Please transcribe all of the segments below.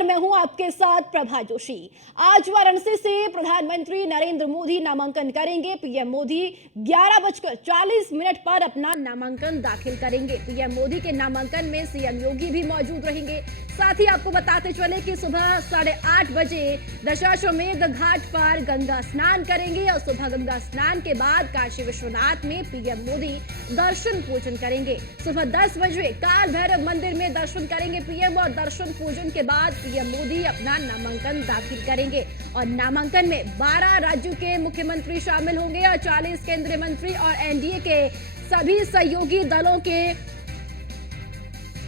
और मैं हूं आपके साथ प्रभा जोशी। आज वाराणसी से प्रधानमंत्री नरेंद्र मोदी नामांकन करेंगे। पीएम मोदी 11:40 पर अपना नामांकन दाखिल करेंगे। पीएम मोदी के नामांकन में सीएम योगी भी मौजूद रहेंगे। साथ ही आपको बताते चले कि सुबह 8:30 बजे दशाश्वमेध घाट पर गंगा स्नान करेंगे और सुबह गंगा स्नान के बाद काशी विश्वनाथ में पीएम मोदी दर्शन पूजन करेंगे। सुबह 10 बजे काल भैरव मंदिर में दर्शन करेंगे पीएम और दर्शन पूजन के बाद पीएम मोदी अपना नामांकन दाखिल करेंगे। और नामांकन में 12 राज्यों के मुख्यमंत्री शामिल होंगे और 40 केंद्रीय मंत्री और एनडीए के सभी सहयोगी दलों के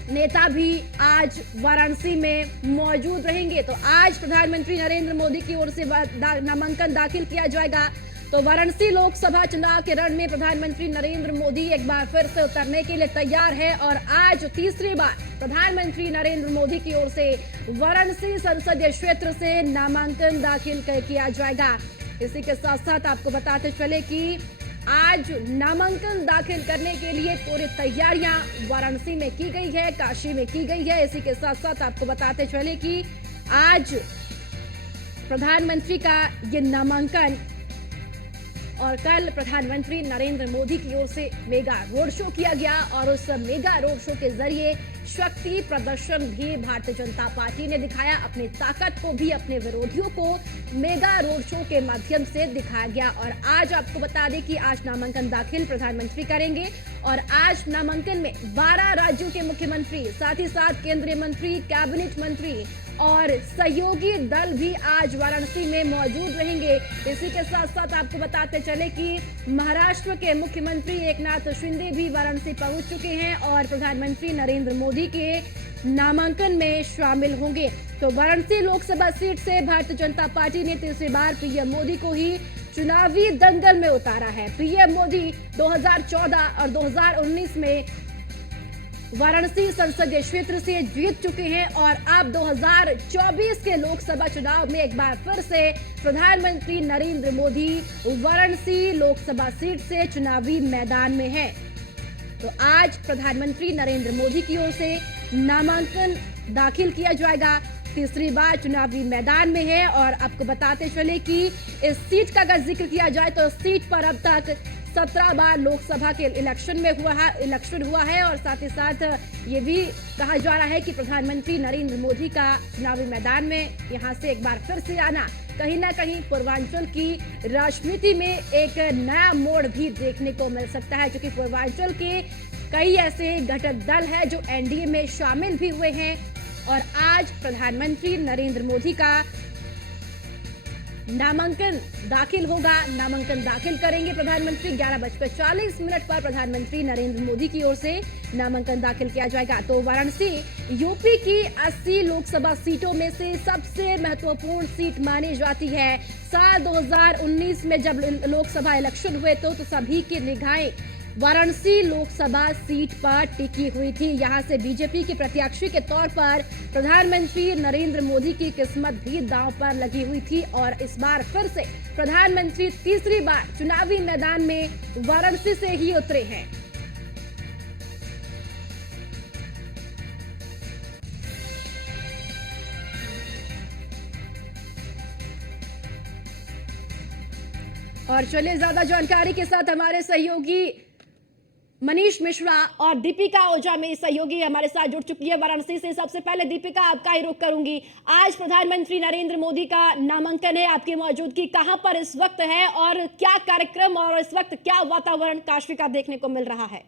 नेता भी आज वाराणसी में मौजूद रहेंगे। तो आज प्रधानमंत्री नरेंद्र मोदी की ओर से नामांकन दाखिल किया जाएगा। तो वाराणसी लोकसभा चुनाव के रण में प्रधानमंत्री नरेंद्र मोदी एक बार फिर से उतरने के लिए तैयार है और आज तीसरी बार प्रधानमंत्री नरेंद्र मोदी की ओर से वाराणसी संसदीय क्षेत्र से नामांकन दाखिल किया जाएगा। इसी के साथ साथ आपको बताते चले कि आज नामांकन दाखिल करने के लिए पूरी तैयारियां वाराणसी में की गई है, काशी में की गई है। इसी के साथ साथ आपको बताते चले कि आज प्रधानमंत्री का ये नामांकन और कल प्रधानमंत्री नरेंद्र मोदी की ओर से मेगा रोड शो किया गया और उस मेगा रोड शो के जरिए शक्ति प्रदर्शन भी भारतीय जनता पार्टी ने दिखाया। अपनी ताकत को भी अपने विरोधियों को मेगा रोड शो के माध्यम से दिखाया गया। और आज आपको बता दें कि आज नामांकन दाखिल प्रधानमंत्री करेंगे और आज नामांकन में 12 राज्यों के मुख्यमंत्री, साथ ही साथ केंद्रीय मंत्री, कैबिनेट मंत्री और सहयोगी दल भी आज वाराणसी में मौजूद रहेंगे। इसी के साथ साथ आपको बताते चले कि महाराष्ट्र के मुख्यमंत्री एकनाथ शिंदे भी वाराणसी पहुंच चुके हैं और प्रधानमंत्री नरेंद्र मोदी के नामांकन में शामिल होंगे। तो वाराणसी लोकसभा सीट से भारतीय जनता पार्टी ने तीसरी बार पीएम मोदी को ही चुनावी दंगल में उतारा है। पीएम मोदी 2014 और 2019 में वाराणसी संसदीय क्षेत्र से जीत चुके हैं और अब 2024 के लोकसभा चुनाव में एक बार फिर से प्रधानमंत्री नरेंद्र मोदी वाराणसी लोकसभा सीट से चुनावी मैदान में हैं। तो आज प्रधानमंत्री नरेंद्र मोदी की ओर से नामांकन दाखिल किया जाएगा। तीसरी बार चुनावी मैदान में है और आपको बताते चले कि इस सीट का अगर जिक्र किया जाए तो इस सीट पर अब तक 17 बार लोकसभा के इलेक्शन हुआ है और साथ ही साथ ये भी कहा जा रहा है कि प्रधानमंत्री नरेंद्र मोदी का चुनावी मैदान में यहां से एक बार फिर से आना कहीं ना कहीं पूर्वांचल की राजनीति में एक नया मोड़ भी देखने को मिल सकता है, क्योंकि पूर्वांचल के कई ऐसे घटक दल हैं जो एनडीए में शामिल भी हुए हैं। और आज प्रधानमंत्री नरेंद्र मोदी का नामांकन दाखिल होगा। नामांकन दाखिल करेंगे प्रधानमंत्री। 11:40 पर प्रधानमंत्री नरेंद्र मोदी की ओर से नामांकन दाखिल किया जाएगा। तो वाराणसी यूपी की 80 लोकसभा सीटों में से सबसे महत्वपूर्ण सीट मानी जाती है। साल 2019 में जब लोकसभा इलेक्शन हुए तो सभी की निगाहें वाराणसी लोकसभा सीट पर टिकी हुई थी। यहां से बीजेपी के प्रत्याशी के तौर पर प्रधानमंत्री नरेंद्र मोदी की किस्मत भी दांव पर लगी हुई थी और इस बार फिर से प्रधानमंत्री तीसरी बार चुनावी मैदान में वाराणसी से ही उतरे हैं। और चलिए ज्यादा जानकारी के साथ हमारे सहयोगी मनीष मिश्रा और दीपिका ओझा मेरी सहयोगी हमारे साथ जुड़ चुकी है वाराणसी से। सबसे पहले दीपिका, आपका ही रुख करूंगी। आज प्रधानमंत्री नरेंद्र मोदी का नामांकन है, आपकी मौजूदगी कहां पर इस वक्त है और क्या कार्यक्रम और इस वक्त क्या वातावरण काशी का देखने को मिल रहा है?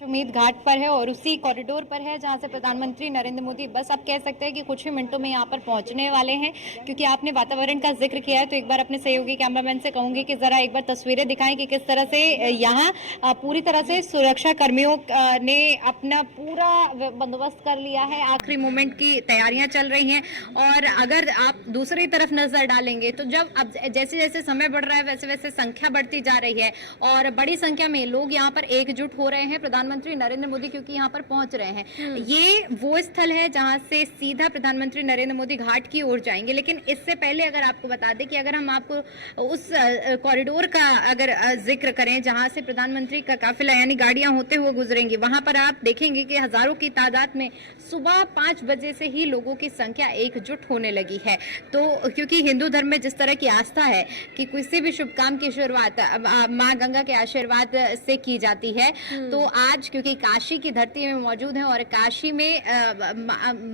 दशाश्वमेध घाट पर है और उसी कॉरिडोर पर है जहां से प्रधानमंत्री नरेंद्र मोदी बस आप कह सकते हैं कि कुछ ही मिनटों में यहां पर पहुंचने वाले हैं। क्योंकि आपने वातावरण का जिक्र किया है तो एक बार अपने सहयोगी कैमरामैन से कहूंगी कि जरा एक बार तस्वीरें दिखाएं कि किस तरह से यहां पूरी तरह से सुरक्षा कर्मियों ने अपना पूरा बंदोबस्त कर लिया है। आखिरी मोमेंट की तैयारियां चल रही हैं और अगर आप दूसरी तरफ नजर डालेंगे तो जब अब जैसे जैसे समय बढ़ रहा है वैसे वैसे संख्या बढ़ती जा रही है और बड़ी संख्या में लोग यहाँ पर एकजुट हो रहे हैं। प्रधानमंत्री प्रधानमंत्री नरेंद्र मोदी क्योंकि यहाँ पर पहुंच रहे हैं। ये वो स्थल है जहाँ से सीधा प्रधानमंत्री नरेंद्र मोदी घाट की ओर जाएंगे। लेकिन इससे पहले अगर आपको बता दें कि अगर हम आपको उस कॉरिडोर का अगर जिक्र करें जहाँ से प्रधानमंत्री का काफिला यानी गाड़ियां होते हुए गुजरेंगी, वहां पर आप देखेंगे कि हजारों की तादाद में सुबह 5 बजे से ही लोगों की संख्या एकजुट होने लगी है। तो क्योंकि हिंदू धर्म में जिस तरह की आस्था है कि किसी भी शुभ काम की शुरुआत माँ गंगा के आशीर्वाद से की जाती है, तो आज क्योंकि काशी की धरती में मौजूद है और काशी में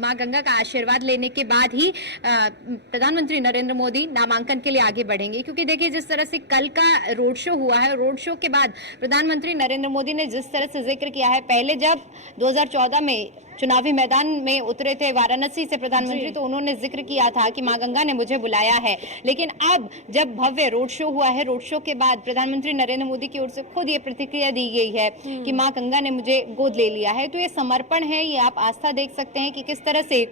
माँ गंगा का आशीर्वाद लेने के बाद ही प्रधानमंत्री नरेंद्र मोदी नामांकन के लिए आगे बढ़ेंगे। क्योंकि देखिए जिस तरह से कल का रोड शो हुआ है, रोड शो के बाद प्रधानमंत्री नरेंद्र मोदी ने जिस तरह से जिक्र किया है, पहले जब 2014 में चुनावी मैदान में उतरे थे वाराणसी से प्रधानमंत्री, तो उन्होंने जिक्र किया था कि मां गंगा ने मुझे बुलाया है। लेकिन अब जब भव्य रोड शो हुआ है, रोड शो के बाद प्रधानमंत्री नरेंद्र मोदी की ओर से खुद ये प्रतिक्रिया दी गई है कि मां गंगा ने मुझे गोद ले लिया है। तो ये समर्पण है, ये आप आस्था देख सकते हैं कि किस तरह से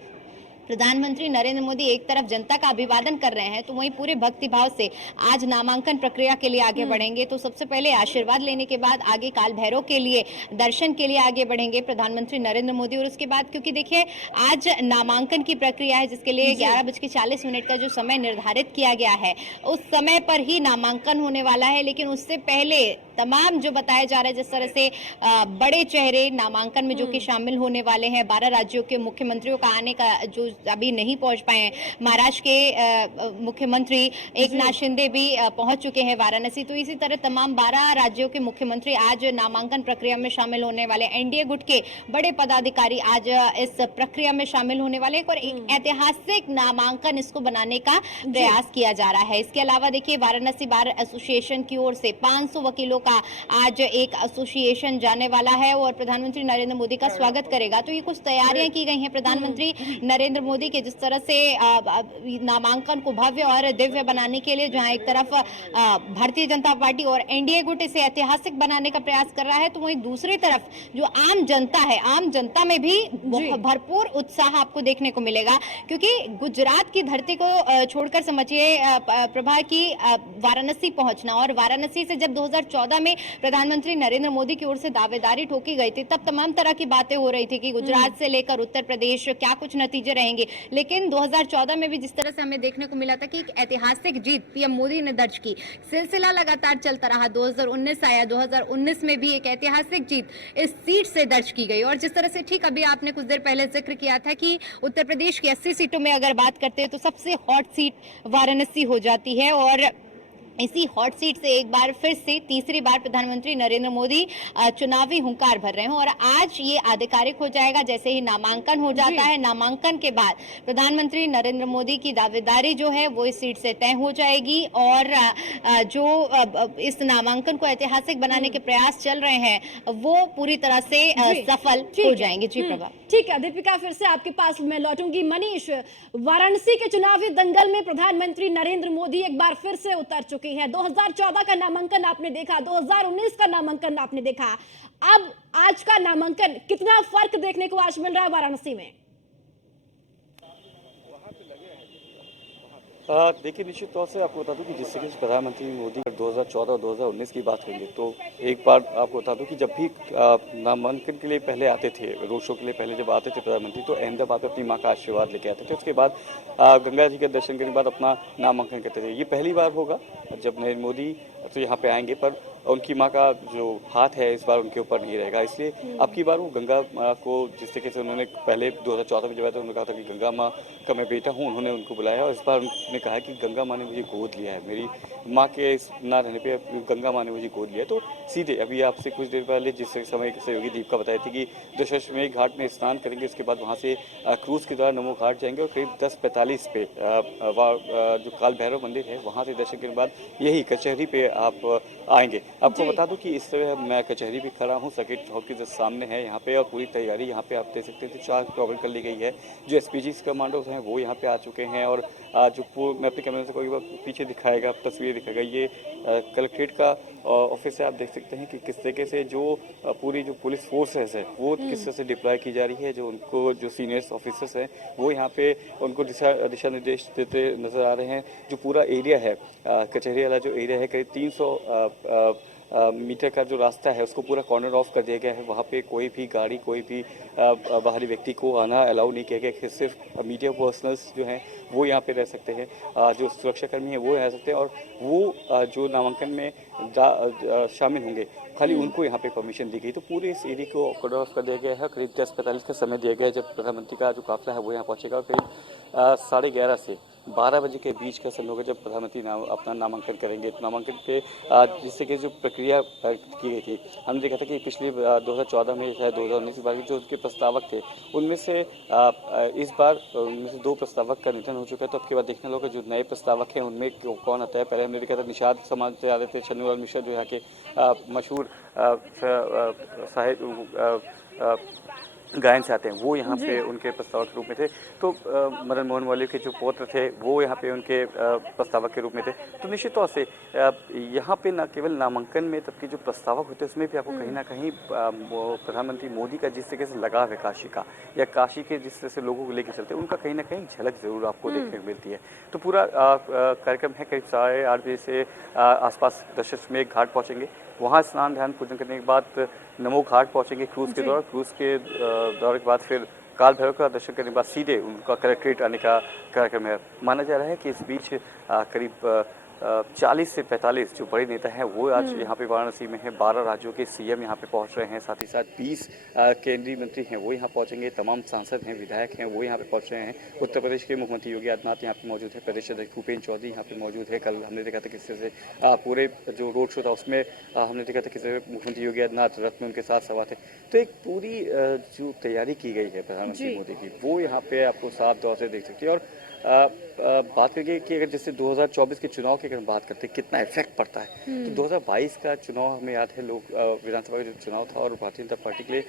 प्रधानमंत्री नरेंद्र मोदी एक तरफ जनता का अभिवादन कर रहे हैं, तो वहीं पूरे भक्ति भाव से आज नामांकन प्रक्रिया के लिए आगे बढ़ेंगे। तो सबसे पहले आशीर्वाद लेने के बाद आगे काल भैरव के लिए दर्शन के लिए आगे बढ़ेंगे प्रधानमंत्री नरेंद्र मोदी। और उसके बाद क्योंकि देखिए आज नामांकन की प्रक्रिया है जिसके लिए 11:40 का जो समय निर्धारित किया गया है, उस समय पर ही नामांकन होने वाला है। लेकिन उससे पहले तमाम जो बताया जा रहा है, जिस तरह से बड़े चेहरे नामांकन में जो कि शामिल होने वाले हैं, 12 राज्यों के मुख्यमंत्रियों का आने का जो अभी नहीं पहुंच पाए हैं, महाराष्ट्र के मुख्यमंत्री एकनाथ शिंदे भी पहुंच चुके हैं वाराणसी। तो इसी तरह तमाम 12 राज्यों के मुख्यमंत्री आज नामांकन प्रक्रिया में शामिल होने वाले। एनडीए गुट के बड़े पदाधिकारी आज इस प्रक्रिया में शामिल होने वाले हैं और एक ऐतिहासिक नामांकन इसको बनाने का प्रयास किया जा रहा है। इसके अलावा देखिए वाराणसी बार एसोसिएशन की ओर से 500 वकीलों का आज एक एसोसिएशन जाने वाला है और प्रधानमंत्री नरेंद्र मोदी का स्वागत करेगा। तो ये कुछ तैयारियां की गई हैं प्रधानमंत्री नरेंद्र मोदी के, जिस तरह से नामांकन को भव्य और दिव्य बनाने के लिए, जहां एक तरफ भारतीय जनता पार्टी और एनडीए गुट इसे ऐतिहासिक बनाने का प्रयास कर रहा है, तो वहीं दूसरी तरफ जो आम जनता है, आम जनता में भी भरपूर उत्साह आपको देखने को मिलेगा। क्योंकि गुजरात की धरती को छोड़कर समझिए प्रभा की वाराणसी पहुंचना, और वाराणसी से जब 2014 में प्रधानमंत्री नरेंद्र मोदी की ओर से दावेदारी ठोकी गई थी, तब तमाम तरह की बातें हो रही थी कि गुजरात से लेकर उत्तर प्रदेश क्या कुछ नतीजे रहेंगे। लेकिन 2014 में भी जिस तरह से हमें देखने को मिला था कि एक ऐतिहासिक जीत पीएम मोदी ने दर्ज की, सिलसिला लगातार चलता रहा। 2019 आया, 2019 में भी एक ऐतिहासिक जीत इस सीट से दर्ज की गई। और जिस तरह से ठीक अभी आपने कुछ देर पहले जिक्र किया था कि उत्तर प्रदेश की 80 सीटों में अगर बात करते हैं तो सबसे हॉट सीट वाराणसी हो जाती है। और इसी हॉट सीट से एक बार फिर से तीसरी बार प्रधानमंत्री नरेंद्र मोदी चुनावी हुंकार भर रहे हैं। और आज ये आधिकारिक हो जाएगा जैसे ही नामांकन हो जाता है। नामांकन के बाद प्रधानमंत्री नरेंद्र मोदी की दावेदारी जो है वो इस सीट से तय हो जाएगी और जो इस नामांकन को ऐतिहासिक बनाने के प्रयास चल रहे हैं वो पूरी तरह से सफल हो जाएंगे। जी प्रभा। ठीक है दीपिका, फिर से आपके पास मैं लौटूंगी। मनीष, वाराणसी के चुनावी दंगल में प्रधानमंत्री नरेंद्र मोदी एक बार फिर से उतर चुके हैं। 2014 का नामांकन आपने देखा, 2019 का नामांकन आपने देखा, अब आज का नामांकन, कितना फर्क देखने को आज मिल रहा है वाराणसी में? देखिए निश्चित तौर से आपको बता दूं कि जिस तरीके से प्रधानमंत्री मोदी 2014 और 2019 की बात करेंगे तो एक बार आपको बता दूं कि जब भी नामांकन के लिए पहले आते थे, रोड शो के लिए पहले जब आते थे प्रधानमंत्री, तो अहमदाबाद पे अपनी मां का आशीर्वाद लेके आते थे। उसके बाद गंगा जी के दर्शन करने के बाद अपना नामांकन करते थे। ये पहली बार होगा जब नरेंद्र मोदी तो यहाँ पे आएंगे, पर उनकी माँ का जो हाथ है इस बार उनके ऊपर नहीं रहेगा। इसलिए अब की बार वो गंगा माँ को जिस तरीके से उन्होंने पहले 2014 में जब आया था उन्होंने कहा था कि गंगा माँ का मैं बेटा हूँ, उन्होंने उनको बुलाया। और इस बार उन्होंने कहा कि गंगा माँ ने मुझे गोद लिया है, मेरी माँ के ना रहने पे गंगा माँ ने मुझे गोद लिया। तो सीधे अभी आपसे कुछ देर पहले जिस समय सहयोगी दीपिका बताई थी कि दशाश्वमेध घाट में स्नान करेंगे, उसके बाद वहाँ से क्रूज के द्वारा नमो घाट जाएंगे और करीब 10:45 पे जो काल भैरव मंदिर है वहाँ से दर्शन करने के बाद यही कचहरी पे आप आएंगे। आपको बता दूं कि इस समय मैं कचहरी भी खड़ा हूं, सर्किट हाउस के जस्ट सामने है यहाँ पे, और पूरी तैयारी यहाँ पे आप देख सकते हैं 4 कवर कर ली गई है। जो एसपीजी कमांडोज हैं वो यहाँ पे आ चुके हैं और जो मैं अपने कैमरे से कोई पीछे दिखाएगा, तस्वीर दिखाएगा, ये कलेक्ट्रेट का ऑफिस है। आप देख सकते हैं कि किस तरीके से जो पूरी जो पुलिस फोर्सेस है वो किस तरह से डिप्लॉय की जा रही है। जो उनको जो सीनियर्स ऑफिसर्स हैं वो यहाँ पे उनको दिशा निर्देश देते नजर आ रहे हैं। जो पूरा एरिया है कचहरी वाला जो एरिया है, करीब 300 मीटर का जो रास्ता है उसको पूरा कॉर्नर ऑफ कर दिया गया है। वहाँ पे कोई भी गाड़ी, कोई भी बाहरी व्यक्ति को आना अलाउ नहीं किया गया कि सिर्फ मीडिया पर्सनल्स जो हैं वो यहाँ पे रह सकते हैं, जो सुरक्षाकर्मी हैं वो रह सकते हैं, और वो जो नामांकन में शामिल होंगे खाली उनको यहाँ पे परमिशन दी गई। तो पूरे इस एरिया को कॉर्नर ऑफ कर दिया गया है। करीब 10:45 का समय दिया गया है जब प्रधानमंत्री का जो काफिला है वो यहाँ पहुँचेगा। करीब 11:30 से 12 बजे के बीच का समय होगा जब प्रधानमंत्री अपना नामांकन करेंगे। तो नामांकन के जिससे कि जो प्रक्रिया की गई थी, हमने देखा था कि पिछले 2014 में शायद 2019 के बाद जो उनके प्रस्तावक थे उनमें से इस बार उनमें से 2 प्रस्तावक का निधन हो चुका है। तो अब के बाद देखने होगा जो नए प्रस्तावक हैं उनमें कौन आता है। पहले हमने देखा था निषाद समाज से आ रहे थे, छन्नूलाल मिश्रा जो यहाँ के मशहूर साहित्य गायन से आते हैं, वो यहाँ पे उनके प्रस्तावक के रूप में थे। तो मदन मोहन मालवीय के जो पौत्र थे वो यहाँ पे उनके प्रस्तावक के रूप में थे। तो निश्चित तौर से यहाँ पे न केवल नामांकन में तबकि जो प्रस्तावक होते हैं उसमें भी आपको कहीं ना कहीं प्रधानमंत्री मोदी का जिस तरीके से लगाव है काशी का, या काशी के जिस तरह से लोगों को लेकर चलते हैं, उनका कहीं ना कहीं झलक जरूर आपको देखने को मिलती है। तो पूरा कार्यक्रम है करीब 8:30 बजे से आसपास दशाश्वमेध घाट पहुँचेंगे। वहाँ स्नान ध्यान पूजन करने के बाद नमो घाट पहुँचेंगे क्रूज़ के दौरान। क्रूज़ के दौरे के बाद फिर काल भैरव का दर्शन करने के बाद सीधे उनका कलेक्ट्रेट आने का कार्यक्रम है। माना जा रहा है कि इस बीच करीब 40 से 45 जो बड़े नेता हैं वो आज यहाँ पे वाराणसी में हैं। 12 राज्यों के सीएम यहाँ पे पहुँच रहे हैं, साथ ही साथ 20 केंद्रीय मंत्री हैं वो यहाँ पहुँचेंगे, तमाम सांसद हैं, विधायक हैं वो यहाँ पे पहुँच रहे हैं। उत्तर प्रदेश के मुख्यमंत्री योगी आदित्यनाथ यहाँ पे मौजूद है, प्रदेश अध्यक्ष भूपेन्द्र चौधरी यहाँ पे मौजूद है। कल हमने देखा था किस तरह से पूरे जो रोड शो था उसमें हमने देखा था किस तरह मुख्यमंत्री योगी आदित्यनाथ रथ में उनके साथ सवार थे। तो एक पूरी जो तैयारी की गई है प्रधानमंत्री मोदी की वो यहाँ पे आपको साफ तौर से देख सकती है। और बात करेंगे कि अगर जैसे 2024 के चुनाव की अगर हम बात करते हैं कितना इफेक्ट पड़ता है, तो 2022 का चुनाव हमें याद है, लोग विधानसभा का जो चुनाव था और भारतीय जनता पार्टी के लिए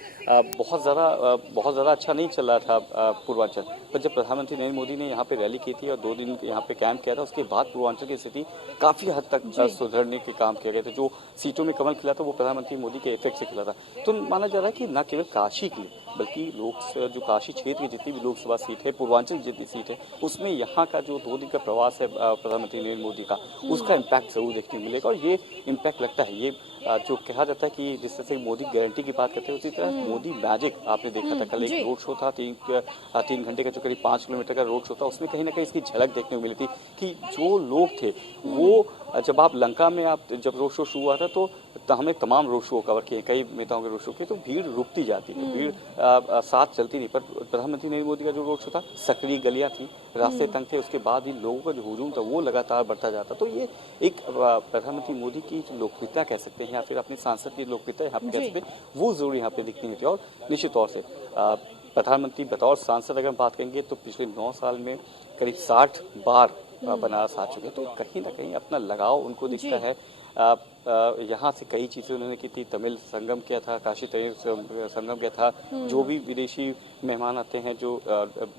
बहुत ज़्यादा अच्छा नहीं चल रहा था पूर्वांचल। पर जब प्रधानमंत्री नरेंद्र मोदी ने यहाँ पे रैली की थी और 2 दिन यहाँ पे कैंप किया था, उसके बाद पूर्वांचल की स्थिति काफ़ी हद तक सुधरने के काम किया गया था। जो सीटों में कमल खिला था वो प्रधानमंत्री मोदी के इफेक्ट से खिला था। तो माना जा रहा है कि न केवल काशी के लिए बल्कि जो काशी क्षेत्र की जितनी भी लोकसभा सीट है, पूर्वांचल की जितनी सीट है, उसमें यहाँ का जो 2 दिन का प्रवास है प्रधानमंत्री नरेंद्र मोदी का, उसका इम्पैक्ट जरूर देखने को मिलेगा। और ये इम्पैक्ट लगता है, ये जो कहा जाता है कि जिस तरह से मोदी गारंटी की बात करते हैं उसी तरह मोदी मैजिक आपने देखा था। कल एक रोड शो था 3 घंटे का जो करीब 5 किलोमीटर का रोड शो था, उसमें कहीं ना कहीं इसकी झलक देखने को मिली थी कि जो लोग थे वो जब आप लंका में जब रोड शो शुरू हुआ था तो हमने तमाम रोड शो कवर किए, कई नेताओं के रोड शो किए, तो भीड़ रुकती जाती थी, भीड़ साथ चलती नहीं। पर प्रधानमंत्री नरेंद्र मोदी का जो रोड शो था, सकरी गलियां थी, रास्ते तंग थे, उसके बाद भी लोगों का जो हुजूम था वो लगातार बढ़ता जाता। तो ये एक प्रधानमंत्री मोदी की जो लोकप्रियता कह सकते हैं या फिर अपने सांसद की लोकप्रियता यहाँ पे कह सकते हैं, वो जरूर यहाँ पे दिखती नहीं थी। और निश्चित तौर से प्रधानमंत्री बतौर सांसद अगर हम बात करेंगे तो पिछले 9 साल में करीब 60 बार बनारस आ चुके हैं। तो कहीं ना कहीं अपना लगाव उनको दिखता है। यहाँ से कई चीज़ें उन्होंने की थी, तमिल संगम किया था, काशी तमिल संगम किया था। जो भी विदेशी मेहमान आते हैं, जो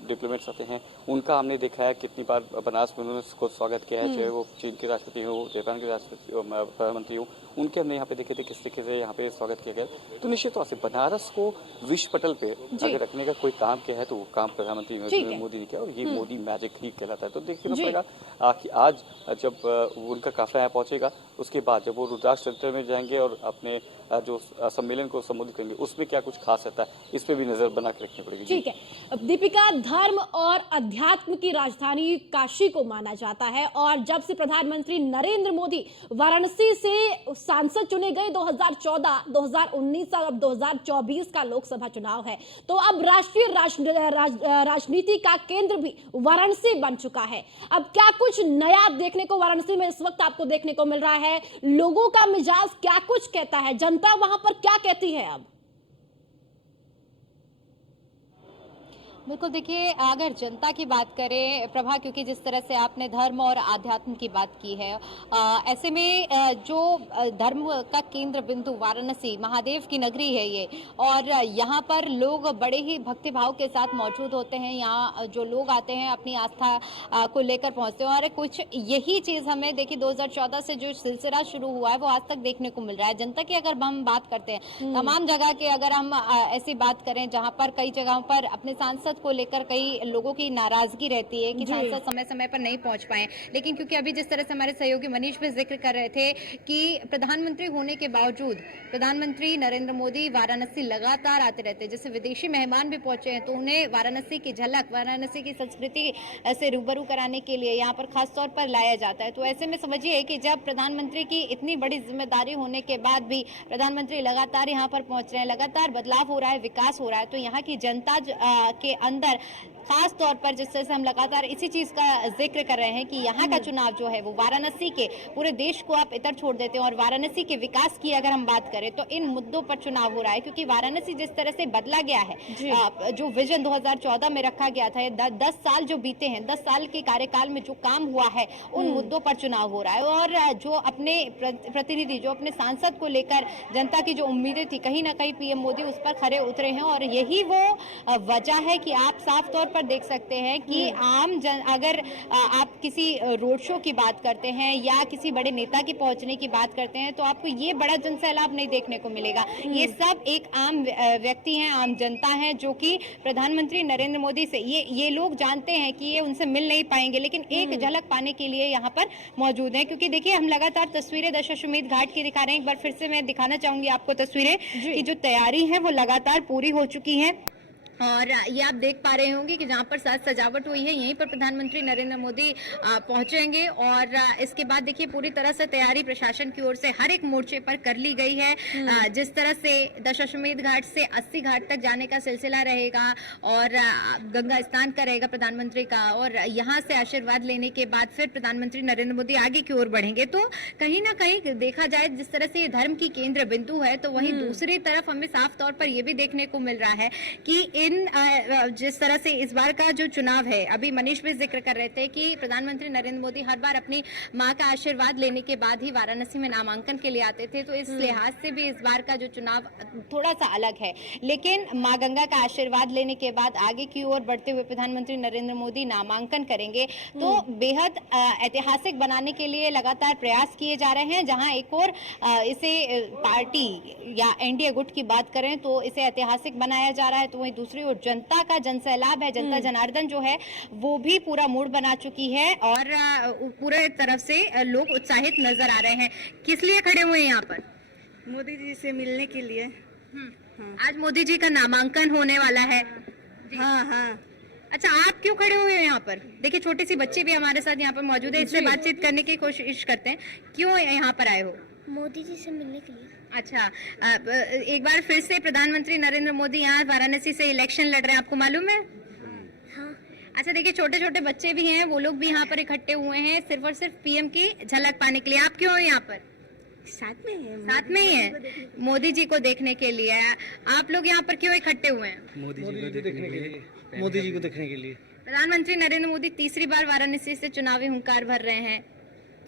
डिप्लोमेट्स आते हैं, उनका हमने देखा है कितनी बार बनारस में उन्होंने उसको स्वागत किया है, चाहे वो चीन के राष्ट्रपति हो, जापान के राष्ट्रपति प्रधानमंत्री हो, उनके हमने यहाँ पे देखे थे किस तरीके से यहाँ पे स्वागत किया गया। तो निश्चित तौर से बनारस को विश्व पटल पे अगर रखने का कोई काम किया है तो वो काम प्रधानमंत्री नरेंद्र मोदी ने किया, और ये मोदी मैजिक ही कहलाता है। तो देखना पड़ेगा कि आज जब उनका काफिला यहाँ पहुंचेगा, उसके बाद जब वो रुद्राक्ष चरित्र में जाएंगे और अपने जो सम्मेलन को संबोधित करेंगे उसमें क्या कुछ खास रहता है, इस पे भी नजर बना के रखनी पड़ेगी। ठीक है। अब दीपिका, धर्म और अध्यात्म की राजधानी काशी को माना जाता है, और जब से प्रधानमंत्री नरेंद्र मोदी वाराणसी से सांसद चुने गए 2014, 2019 और अब 2024 का लोकसभा चुनाव है, तो अब राष्ट्रीय राजनीति का केंद्र भी वाराणसी बन चुका है। अब क्या कुछ नया देखने को वाराणसी में इस वक्त आपको देखने को मिल रहा है? लोगों का मिजाज क्या कुछ कहता है, जनता वहां पर क्या कहती है अब? बिल्कुल, देखिए अगर जनता की बात करें प्रभा, क्योंकि जिस तरह से आपने धर्म और आध्यात्म की बात की है, ऐसे में जो धर्म का केंद्र बिंदु वाराणसी महादेव की नगरी है ये, और यहाँ पर लोग बड़े ही भक्तिभाव के साथ मौजूद होते हैं। यहाँ जो लोग आते हैं अपनी आस्था को लेकर पहुँचते हैं, और कुछ यही चीज़ हमें देखिए 2014 से जो सिलसिला शुरू हुआ है वो आज तक देखने को मिल रहा है। जनता की अगर हम बात करते हैं तमाम जगह के, अगर हम ऐसी बात करें जहाँ पर कई जगहों पर अपने सांसद सांसद को लेकर कई लोगों की नाराजगी रहती है कि जी। सांसद समय समय पर नहीं पहुंच पाए, लेकिन क्योंकि अभी जिस तरह से हमारे सहयोगी मनीष भी जिक्र कर रहे थे कि प्रधानमंत्री होने के बावजूद प्रधानमंत्री नरेंद्र मोदी वाराणसी लगातार आते रहते हैं। जैसे विदेशी मेहमान भी पहुंचे हैं तो उन्हें वाराणसी की झलक, वाराणसी की संस्कृति से रूबरू कराने के लिए यहाँ पर खास तौर पर लाया जाता है। तो ऐसे में समझिए कि जब प्रधानमंत्री की इतनी बड़ी जिम्मेदारी होने के बाद भी प्रधानमंत्री लगातार यहाँ पर पहुंच रहे हैं, लगातार बदलाव हो रहा है, विकास हो रहा है, तो यहाँ की जनता के अंदर खास तौर पर जिस तरह से हम लगातार इसी चीज का जिक्र कर रहे हैं कि यहाँ का चुनाव जो है वो वाराणसी के, पूरे देश को आप इतर छोड़ देते हैं और वाराणसी के विकास की अगर हम बात करें तो इन मुद्दों पर चुनाव हो रहा है, क्योंकि वाराणसी जिस तरह से बदला गया है, जो विजन 2014 में रखा गया था, 10 साल जो बीते हैं, 10 साल के कार्यकाल में जो काम हुआ है उन मुद्दों पर चुनाव हो रहा है। और जो अपने प्रतिनिधि, जो अपने सांसद को लेकर जनता की जो उम्मीदें थी, कहीं ना कहीं पीएम मोदी उस पर खरे उतरे हैं और यही वो वजह है कि आप साफ तौर पर देख सकते हैं कि आम जन, अगर आप किसी रोड शो की बात करते हैं या किसी बड़े नेता की पहुंचने की बात करते हैं तो आपको ये बड़ा जनसैलाब नहीं देखने को मिलेगा। ये सब एक आम व्यक्ति हैं, आम जनता है जो कि प्रधानमंत्री नरेंद्र मोदी से ये लोग जानते हैं कि ये उनसे मिल नहीं पाएंगे, लेकिन एक झलक पाने के लिए यहाँ पर मौजूद हैं। क्योंकि देखिए हम लगातार तस्वीरें दशाश्वमेध घाट की दिखा रहे हैं, एक बार फिर से मैं दिखाना चाहूंगी आपको तस्वीरें कि जो तैयारी है वो लगातार पूरी हो चुकी है और ये आप देख पा रहे होंगे कि जहाँ पर साज सजावट हुई है यहीं पर प्रधानमंत्री नरेंद्र मोदी पहुंचेंगे और इसके बाद देखिए पूरी तरह से तैयारी प्रशासन की ओर से हर एक मोर्चे पर कर ली गई है। जिस तरह से दशाश्वमेध घाट से 80 घाट तक जाने का सिलसिला रहेगा और गंगा स्नान का रहेगा प्रधानमंत्री का और यहाँ से आशीर्वाद लेने के बाद फिर प्रधानमंत्री नरेंद्र मोदी आगे की ओर बढ़ेंगे। तो कहीं ना कहीं देखा जाए जिस तरह से ये धर्म की केंद्र बिंदु है तो वहीं दूसरी तरफ हमें साफ तौर पर यह भी देखने को मिल रहा है कि जिस तरह से इस बार का जो चुनाव है, अभी मनीष भी जिक्र कर रहे थे कि प्रधानमंत्री नरेंद्र मोदी हर बार अपनी मां का आशीर्वाद लेने के बाद ही वाराणसी में नामांकन के लिए आते थे, तो इस लिहाज से भी इस बार का जो चुनाव थोड़ा सा अलग है। लेकिन मां गंगा का आशीर्वाद लेने के बाद आगे की ओर बढ़ते हुए प्रधानमंत्री नरेंद्र मोदी नामांकन करेंगे तो बेहद ऐतिहासिक बनाने के लिए लगातार प्रयास किए जा रहे हैं। जहां एक और इसे पार्टी या एनडीए गुट की बात करें तो इसे ऐतिहासिक बनाया जा रहा है, तो वहीं दूसरी ओर जनता का जनसैलाब है, जनता जनार्दन जो है वो भी पूरा मूड बना चुकी है और पूरे तरफ से लोग उत्साहित नजर आ रहे हैं। किस लिए खड़े हुए हैं यहाँ पर? मोदी जी से मिलने के लिए। आज मोदी जी का नामांकन होने वाला है। हाँ हाँ। अच्छा, आप क्यों खड़े हुए हैं यहाँ पर? देखिए छोटे सी बच्चे भी हमारे साथ यहाँ पर मौजूद है, इससे बातचीत करने की कोशिश करते हैं। क्यों यहाँ पर आए हो? मोदी जी से मिलने के लिए। अच्छा, एक बार फिर से प्रधानमंत्री नरेंद्र मोदी यहाँ वाराणसी से इलेक्शन लड़ रहे हैं, आपको मालूम है? हाँ। अच्छा, देखिए छोटे छोटे बच्चे भी हैं, वो लोग भी यहाँ पर इकट्ठे हुए हैं सिर्फ और सिर्फ पीएम की झलक पाने के लिए। आप क्यों हो यहाँ पर? साथ में है। साथ में ही है, मोदी जी को देखने के लिए। आप लोग यहाँ पर क्यों इकट्ठे हुए हैं? मोदी जी को देखने के लिए। मोदी जी को देखने के लिए। प्रधानमंत्री नरेंद्र मोदी तीसरी बार वाराणसी से चुनावी हुंकार भर रहे हैं।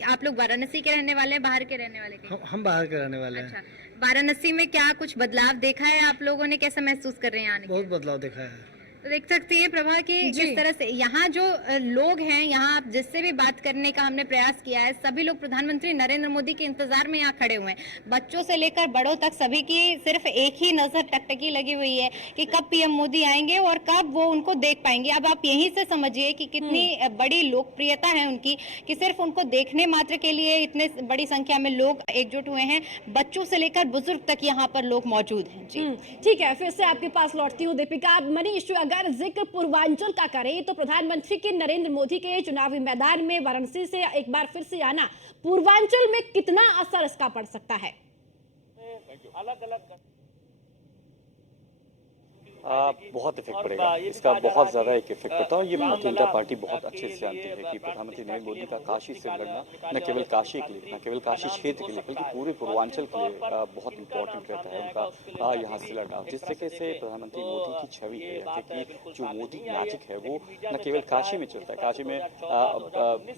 आप लोग वाराणसी के रहने वाले हैं, बाहर के रहने वाले? हम बाहर के रहने वाले हैं। अच्छा, वाराणसी में क्या कुछ बदलाव देखा है आप लोगों ने? कैसा महसूस कर रहे हैं आने के? बहुत बदलाव देखा है। तो देख सकते हैं प्रभा कि किस तरह से यहाँ जो लोग हैं, यहाँ आप जिससे भी बात करने का हमने प्रयास किया है, सभी लोग प्रधानमंत्री नरेंद्र मोदी के इंतजार में यहाँ खड़े हुए हैं। बच्चों से लेकर बड़ों तक सभी की सिर्फ एक ही नजर टकटकी लगी हुई है कि कब पीएम मोदी आएंगे और कब वो उनको देख पाएंगे। अब आप यहीं से समझिए कि कितनी बड़ी लोकप्रियता है उनकी कि सिर्फ उनको देखने मात्र के लिए इतने बड़ी संख्या में लोग एकजुट हुए हैं, बच्चों से लेकर बुजुर्ग तक यहाँ पर लोग मौजूद हैं। जी ठीक है, फिर से आपके पास लौटती हूँ दीपिका। मनीष, अगर जिक्र पूर्वांचल का करें तो प्रधानमंत्री के नरेंद्र मोदी के चुनावी मैदान में वाराणसी से एक बार फिर से आना पूर्वांचल में कितना असर इसका पड़ सकता है? बहुत इफेक्ट पड़ेगा इसका, बहुत ज़्यादा एक इफेक्ट पड़ता है। और ये भारतीय जनता पार्टी बहुत अच्छे से जानती है कि प्रधानमंत्री नरेंद्र मोदी का काशी से लड़ना न केवल काशी के लिए, न केवल काशी क्षेत्र के लिए, बल्कि पूरे पूर्वांचल के लिए बहुत इंपॉर्टेंट रहता है उनका यहाँ से लड़ना। जिस तरीके से प्रधानमंत्री मोदी की छवि है, क्योंकि जो मोदी मैजिक है वो न केवल काशी में चलता है, काशी में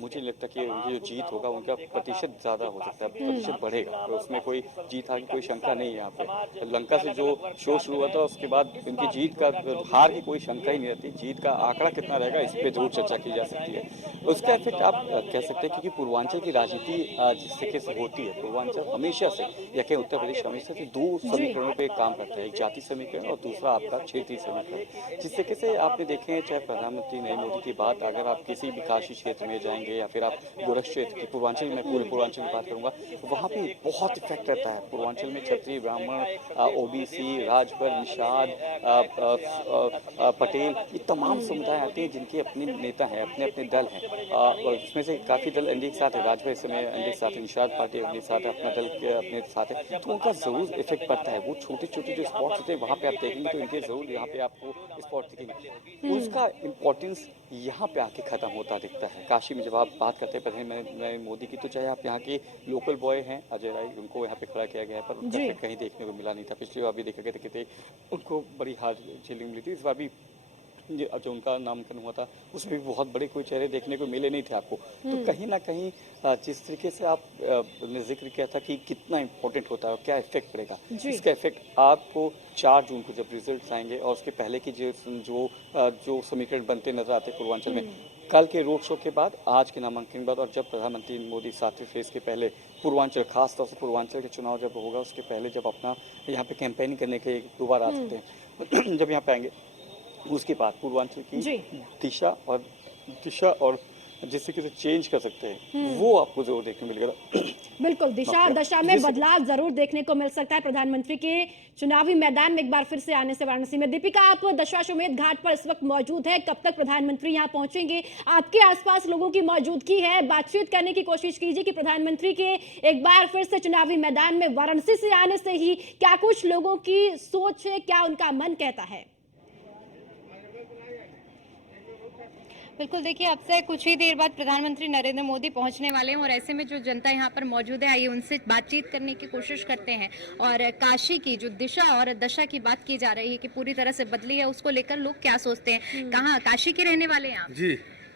मुझे लगता है कि उनकी जो जीत होगा उनका प्रतिशत ज़्यादा हो सकता है, प्रतिशत बढ़ेगा, तो उसमें कोई जीत हार की कोई शंका नहीं है। यहाँ पे लंका से जो शो शुरू हुआ था उसके बाद उनकी जीत का हार की कोई शंका ही नहीं रहती। जीत का आंकड़ा कितना रहेगा इस पे जरूर चर्चा की जा सकती है। उसका इफेक्ट आप कह सकते हैं, क्योंकि पूर्वांचल की राजनीति जिस तरीके से होती है, पूर्वांचल हमेशा से या कहीं उत्तर प्रदेश हमेशा से दो समीकरणों पे काम करता है, एक जाति समीकरण और दूसरा आपका क्षेत्रीय समीकरण। जिस तरीके से आपने देखे हैं, चाहे प्रधानमंत्री नरेंद्र मोदी की बात, अगर आप किसी भी काशी क्षेत्र में जाएंगे या फिर आप गोरख क्षेत्र की पूर्वांचल में पूरे पूर्वांचल की बात करूंगा, वहाँ पे बहुत इफेक्ट रहता है। पूर्वांचल में क्षत्रिय, ब्राह्मण, ओबीसी, राजभर, निषाद, पटेल, ये तमाम समुदाय आते हैं जिनके अपने नेता हैं, अपने अपने दल हैं। और उसमें से काफ़ी दल एनडीए के साथ है, राजभर इस समय एनडीए के साथ है, निषाद पार्टी एनडीए के साथ है, अपना दल के अपने साथ है, तो उनका जरूर इफेक्ट पड़ता है। वो छोटे छोटे जो स्पॉट्स होते हैं वहाँ पे आप देखेंगे तो इनके जरूर यहाँ पे आपको स्पॉट दिखेंगे। उसका इम्पोर्टेंस यहाँ पे आके खत्म होता दिखता है। काशी में जब आप बात करते हैं प्रधानमंत्री नरेंद्र मोदी की, तो चाहे आप यहाँ के लोकल बॉय हैं अजय राय, उनको यहाँ पे खड़ा किया गया है, पर उनका effect कहीं देखने को मिला नहीं था। पिछली बार भी देखा गया थे, उनको बड़ी हार झेलनी मिली थी। इस बार भी जो उनका नामांकन हुआ था उसमें भी बहुत बड़े कोई चेहरे देखने को मिले नहीं थे आपको। तो कहीं ना कहीं जिस तरीके से आप ने जिक्र किया था कि कितना इम्पोर्टेंट होता है और क्या इफेक्ट पड़ेगा, इसका इफेक्ट आपको 4 जून को जब रिजल्ट आएंगे और उसके पहले की जो समीकरण बनते नजर आते पूर्वांचल में, कल के रोड शो के बाद, आज के नामांकन के बाद, और जब प्रधानमंत्री मोदी 7वें फेज के पहले पूर्वांचल, खासतौर से पूर्वांचल के चुनाव जब होगा उसके पहले जब अपना यहाँ पे कैंपेनिंग करने के लिए दोबारा आ सकते हैं, जब यहाँ पे आएंगे, उसके बाद पूर्वांचल की दिशा और जिस तरीके से चेंज कर सकते हैं वो आपको जरूर देखने मिलेगा। बिल्कुल, दिशा दशा में बदलाव जरूर देखने को मिल सकता है प्रधानमंत्री के चुनावी मैदान में एक बार फिर से आने से वाराणसी में। दीपिका, आप दशाश्वमेध घाट पर इस वक्त मौजूद है, कब तक प्रधानमंत्री यहाँ पहुंचेंगे? आपके आसपास लोगों की मौजूदगी है, बातचीत करने की कोशिश कीजिए कि प्रधानमंत्री के एक बार फिर से चुनावी मैदान में वाराणसी से आने से ही क्या कुछ लोगों की सोच है, क्या उनका मन कहता है? बिल्कुल, देखिए अब से कुछ ही देर बाद प्रधानमंत्री नरेंद्र मोदी पहुंचने वाले हैं और ऐसे में जो जनता यहाँ पर मौजूद है, आइए उनसे बातचीत करने की कोशिश करते हैं। और काशी की जो दिशा और दशा की बात की जा रही है कि पूरी तरह से बदली है, उसको लेकर लोग क्या सोचते हैं? कहाँ, काशी के रहने वाले हैं आप? जी।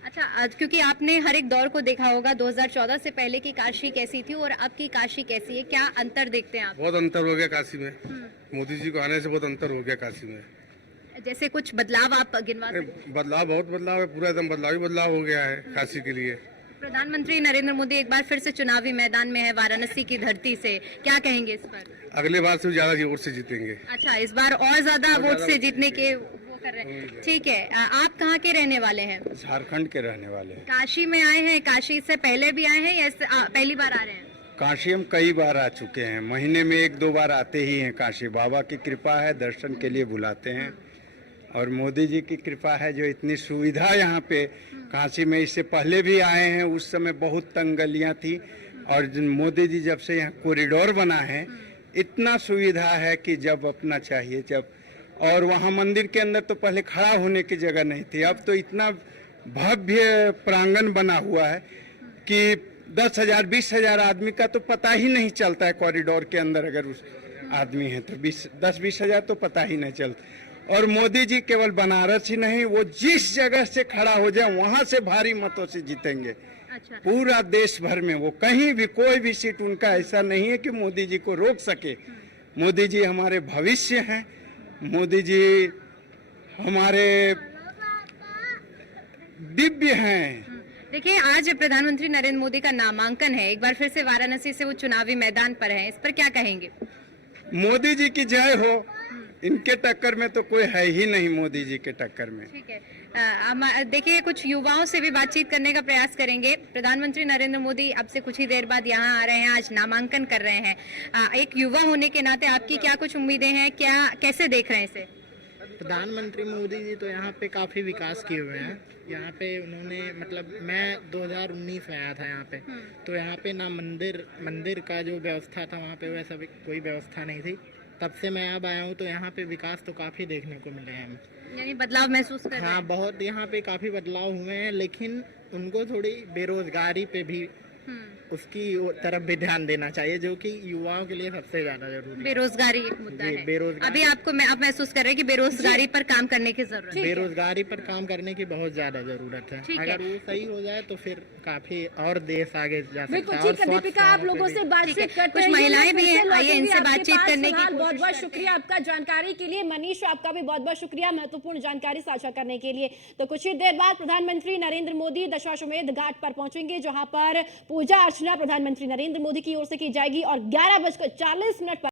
अच्छा, क्योंकि आपने हर एक दौर को देखा होगा, 2014 से पहले की काशी कैसी थी और अब की काशी कैसी है, क्या अंतर देखते हैं आप? बहुत अंतर हो गया काशी में। मोदी जी को आने से बहुत अंतर हो गया काशी में। जैसे कुछ बदलाव आप गिनवा सकते हैं? बदलाव, बहुत बदलाव है, पूरा एकदम बदलाव हो गया है काशी के लिए। प्रधानमंत्री नरेंद्र मोदी एक बार फिर से चुनावी मैदान में है वाराणसी की धरती से, क्या कहेंगे इस पर? अगले बार से ज्यादा वोट से जीतेंगे। अच्छा, इस बार और ज्यादा वोट से जीतने के वो कर रहे हैं। ठीक है, आप कहाँ के रहने वाले हैं? झारखंड के रहने वाले हैं। काशी में आए हैं? काशी से पहले भी आए हैं या पहली बार आ रहे हैं? काशी हम कई बार आ चुके हैं, महीने में 1-2 बार आते ही हैं काशी। बाबा की कृपा है, दर्शन के लिए बुलाते हैं, और मोदी जी की कृपा है जो इतनी सुविधा यहाँ पे काशी में। इससे पहले भी आए हैं, उस समय बहुत तंग गलियाँ थी, और मोदी जी जब से यहाँ कॉरिडोर बना है, इतना सुविधा है कि जब अपना चाहिए जब। और वहाँ मंदिर के अंदर तो पहले खड़ा होने की जगह नहीं थी, अब तो इतना भव्य प्रांगण बना हुआ है कि 10,000 20,000 आदमी का तो पता ही नहीं चलता है। कॉरिडोर के अंदर अगर उस आदमी है तो 10-20 हज़ार तो पता ही नहीं चलता। और मोदी जी केवल बनारस ही नहीं, वो जिस जगह से खड़ा हो जाए वहां से भारी मतों से जीतेंगे। अच्छा। पूरा देश भर में वो कहीं भी कोई भी सीट उनका ऐसा नहीं है कि मोदी जी को रोक सके। मोदी जी हमारे भविष्य हैं, मोदी जी हमारे दिव्य हैं। देखिए, आज प्रधानमंत्री नरेंद्र मोदी का नामांकन है, एक बार फिर से वाराणसी से वो चुनावी मैदान पर है, इस पर क्या कहेंगे? मोदी जी की जय हो। इनके टक्कर में तो कोई है ही नहीं, मोदी जी के टक्कर में। ठीक है, देखिए कुछ युवाओं से भी बातचीत करने का प्रयास करेंगे। प्रधानमंत्री नरेंद्र मोदी अब से कुछ ही देर बाद यहाँ आ रहे हैं, आज नामांकन कर रहे हैं। एक युवा होने के नाते आपकी क्या कुछ उम्मीदें हैं, क्या कैसे देख रहे हैं इसे? प्रधानमंत्री मोदी जी तो यहाँ पे काफ़ी विकास किए हुए हैं। यहाँ पे उन्होंने, मतलब मैं 2019 में आया था यहाँ पे, तो यहाँ पे ना मंदिर का जो व्यवस्था था वहाँ पे वैसा कोई व्यवस्था नहीं थी। तब से मैं अब आया हूँ तो यहाँ पे विकास तो काफ़ी देखने को मिले हैं हमें। यानी बदलाव महसूस कर रहे हैं? हाँ, बहुत यहाँ पे काफ़ी बदलाव हुए हैं, लेकिन उनको थोड़ी बेरोजगारी पे भी उसकी तरफ भी ध्यान देना चाहिए, जो कि युवाओं के लिए सबसे ज्यादा जरूरी है। बेरोजगारी एक मुद्दा जी, है। बेरोजगारी। अभी आप महसूस कर रहे हैं कि बेरोजगारी पर काम करने की जरूरत है। बेरोजगारी पर काम करने की बहुत ज्यादा जरूरत है। ठीक है। अगर वो सही हो जाए तो फिर काफी और देश आगे जा सकता बिल्कुल है। ठीक है दीपिका, आप लोगों से बातचीत करते कुछ हैं। महिलाएं भी हैं, आइए इनसे आपके बातचीत पास करने की फिलहाल कोशिश बहुत बहुत करते शुक्रिया आपका जानकारी के लिए। मनीष, आपका भी बहुत बहुत शुक्रिया महत्वपूर्ण जानकारी साझा करने के लिए। तो कुछ ही देर बाद प्रधानमंत्री नरेंद्र मोदी दशाश्वमेध घाट पर पहुंचेंगे, जहां पर पूजा अर्चना प्रधानमंत्री नरेंद्र मोदी की ओर से की जाएगी और 11:40 पर